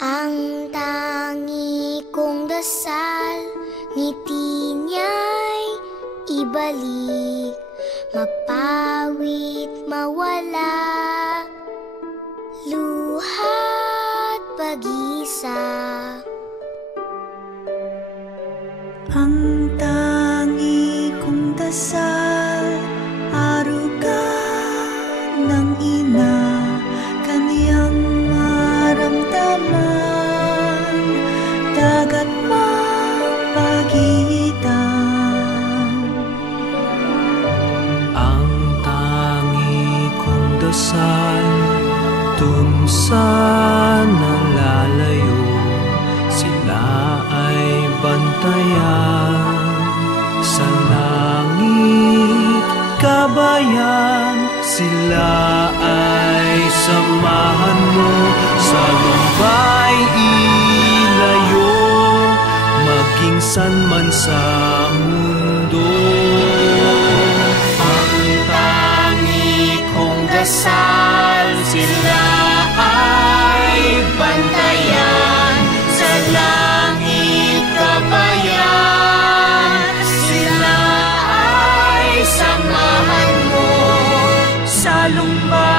Ang tangi kong dasal, ngiti niya'y ibalik, mapawit mawala, luha't pag-isa. Ang tangi kong dasal, aruga ng ina, kaniyang maramdaman, dagat mapagitan. Ang tangi kong dasal, tumsa na lalayo, sila ay bantayan. Sa langit kabayan, sila ay samahan mo. Sa lumbay ilayo, maging san man sa mundo. Ang tangi kong dasal, sila ay bantayan. Sa langit kabayan, sila ay samahan mo. Sa lumbay